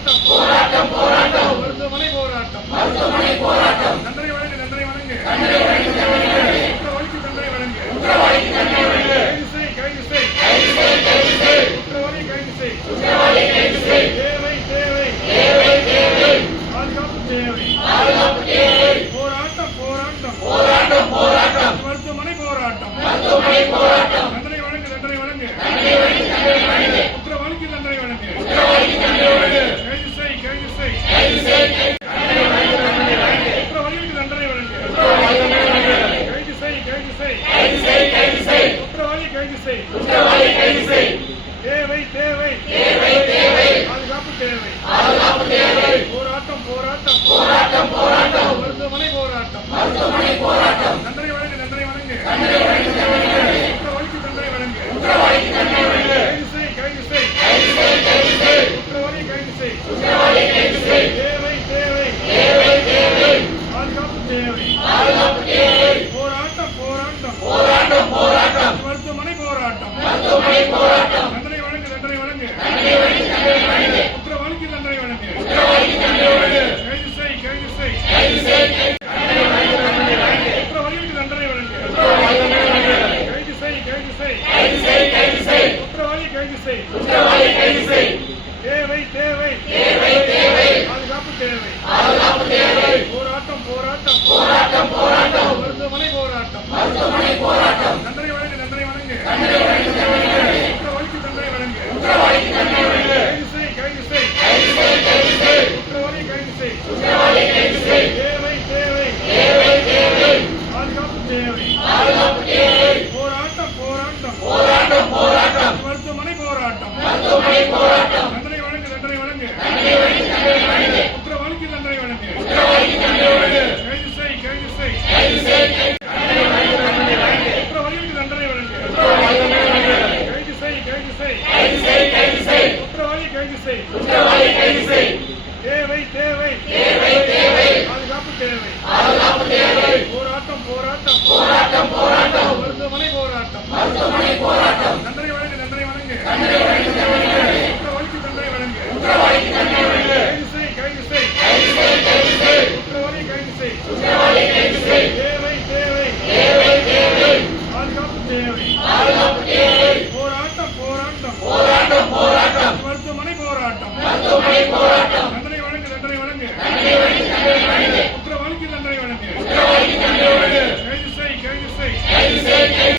போராட்டம் மருத்துவமனை போராட்டம் தண்டனை வழங்கு குற்றவாளிக்கு தண்டனை வழங்கு கைது செய் குற்றவாளி கைது செய் தேவை பாதுகாப்பு தேவை போராட்டம் மருத்துவமனை போராட்டம் தண்டனை வழங்கு குற்றவாளிக்கு தண்டனை வழங்கு கைது செய் குற்றவாளிக்கு தண்டனை வழங்கு கைது செய் குற்றவாளி கைது செய் தேவை பாதுகாப்பு தேவை போராட்டம் மருத்துவமனை போராட்டம் தண்டனை வழங்கு குற்றவாளிக்கு தண்டனை வழங்கு கைது செய் குற்றவாளி கைது செய் தேவை பாதுகாப்பு தேவை போராட்டம் மருத்துவமனை போராட்டம் தண்டனை வழங்கு குற்றவாளிக்கு தண்டனை வழங்கு கைது செய் குற்றவாளிக்கு தண்டனை வழங்கு கைது செய் குற்றவாளி கைது செய் தேவை பாதுகாப்பு தேவை போராட்டம் மருத்துவமனை போராட்டம் தண்டனை வழங்கு குற்றவாளிக்கு தண்டனை வழங்கு கைது செய் குற்றவாளி கைது செய் தேவை பாதுகாப்பு தேவை போராட்டம் மருத்துவமனை போராட்டம் தண்டனை வழங்கு குற்றவாளிக்கு தண்டனை வழங்கு கைது செய் குற்றவாளிக்கு தண்டனை வழங்கு கைது செய் குற்றவாளி கைது செய் தேவை பாதுகாப்பு தேவை